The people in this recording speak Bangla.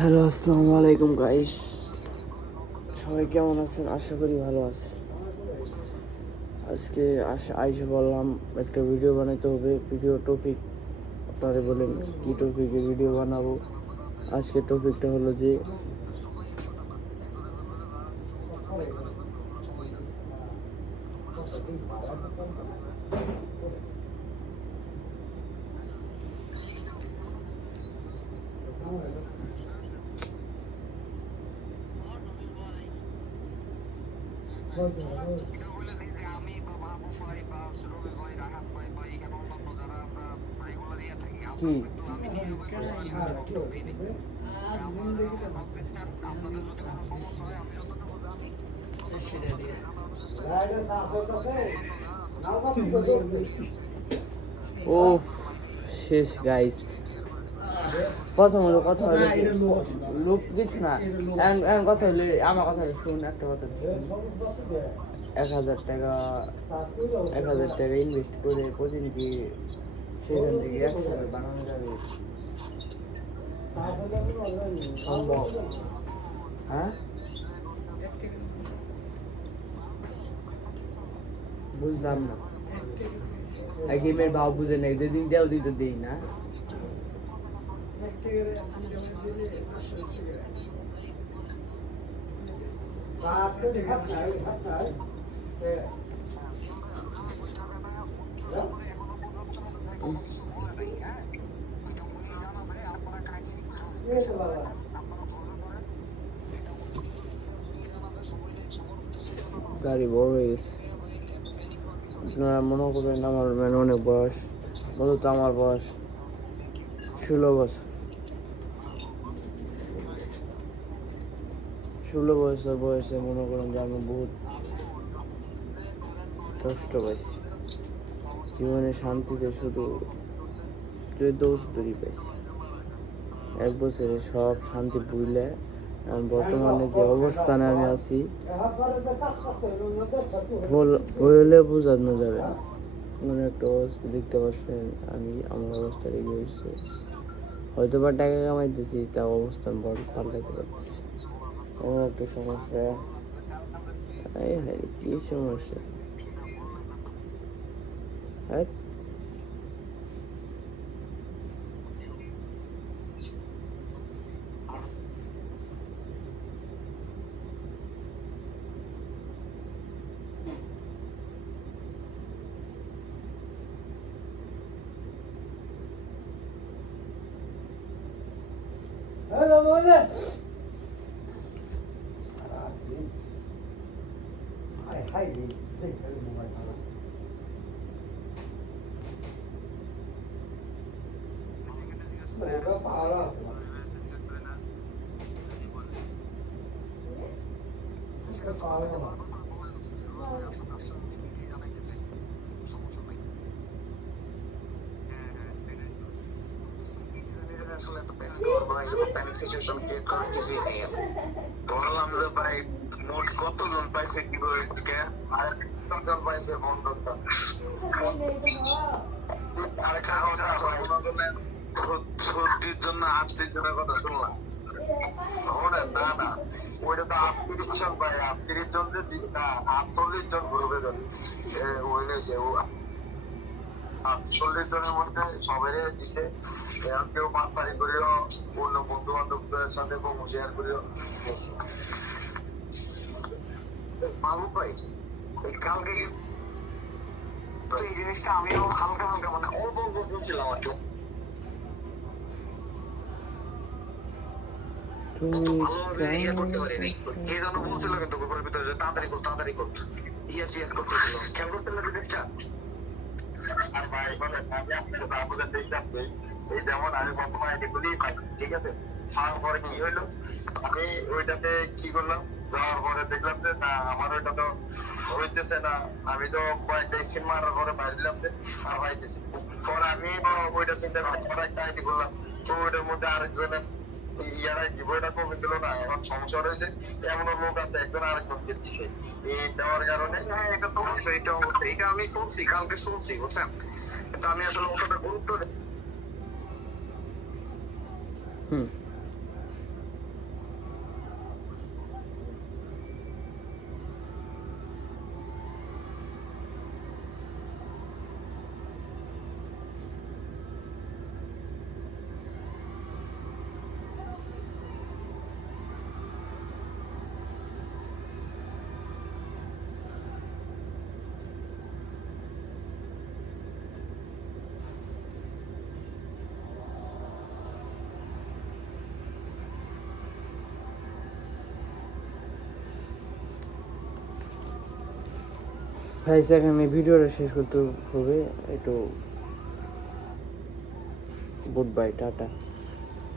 হ্যালো, আসসালামু আলাইকুম গাইস। সবাই কেমন আছেন? আশা করি ভালো আছে। আজকে আইসে বললাম একটা ভিডিও বানাতে হবে। ভিডিও টপিক আপনারা বলেন কি টপিকে ভিডিও বানাবো। আজকে টপিকটা হলো যে কি ও শেষ গাইস। প্রথমত কথা হলো লোক কিছু না, এমন কথা হলে আমার কথা শুনুন। একটা কথা শুনুন, 1,000 টাকা 1,000 টাকা ইনভেস্ট করে প্রতিদিন কি সেখান থেকে 100 বানানো যাবে? সম্ভব? হ্যাঁ, বুঝলাম না। গেমের ভাব বুঝে নেই, যেদিন দেও দিতে দিই না। গাড়ি বড় হয়ে গেছে। আপনারা মনে করবেন আমার মানে অনেক বয়স, মূলত আমার বয়স 16 বছর। 16 বছর বয়সে মনে করেন যে আমি বহুত কষ্ট পাইছি জীবনে। শান্তিতে শুধু 14 বছর ধরে পাইছি। 1 বছরে সব শান্তি ভুলে বর্তমানে যে অবস্থানে আমি আছি বললে বোঝানো যাবে না। মানে একটা অবস্থা দেখতে পাচ্ছেন, আমি আমার অবস্থা রেগে হয়েছে। হয়তো বা টাকা কামাইতেছি, তা অবস্থান বড় পাল্টাইতে পারতেছি। এমন একটা সমস্যা। এই হ্যাঁ, কি সমস্যা? হ্যাঁ, আসলে এত প্যানিক হওয়ার বা এরকম প্যানিক সিচুয়েশন ক্রিয়েট করার কিছুই নেই। বললাম যে ভাই মোট কতজন পাইছে কি করে থেকে আর কতজন পাইছে বন্ধনটা আর কারণটা হয় 30 জন না 38 জনের কথা শুনলাম। না না, ওইটা তো 38 জন ভাই, 38 জন যে 48 জন গ্রুপে জন ওই নিয়েছে। 48 জনের মধ্যে সবাই দিছে। কেউ মাস্টারি করেও অন্য বন্ধু বান্ধবদের সাথে কম শেয়ার করেও গেছে। মাহবুব ভাই, কালকে এই জিনিসটা আমিও হালকা হালকা মানে অল্প অল্প শুনছিলাম আর কি। ভালোভাবে ইয়ে করতে পারিনি। কে যেন বলছিল কিন্তু গ্রুপের ভিতরে যে তাড়াতাড়ি কর তাড়াতাড়ি কর, ইয়ে করতেছিল। খেয়াল করছেন না জিনিসটা? আর ভাই বলে আমি আপনাকে তারপরে দেখলাম এই যেমন আমি প্রথম আইডি খুলি, ঠিক আছে, তারপরে কি হইলো, আমি ওইটাতে কি করলাম, যাওয়ার পরে দেখলাম যে না আমার ওইটা তো হইতেছে না। আমি তো কয়েকটা স্ক্রিন মারার পরে বাইরে দিলাম যে আর হইতেছে। পরে আমি ওইটা চিন্তা করে একটা আইডি করলাম, তো ওইটার মধ্যে আরেকজনের ইয়ারা কি বইটা কমে দিল না। এখন সমস্যা রয়েছে, এমনও লোক আছে একজন আরেকজনকে দিছে। এই দেওয়ার কারণে এটা তো অবশ্যই, এটা অবশ্যই, এটা আমি শুনছি, কালকে শুনছি, বুঝছেন। কিন্তু আমি আসলে অতটা গুরুত্ব হুম গাইস এখানে ভিডিওটা শেষ করতে হবে একটু গুড বাই টাটা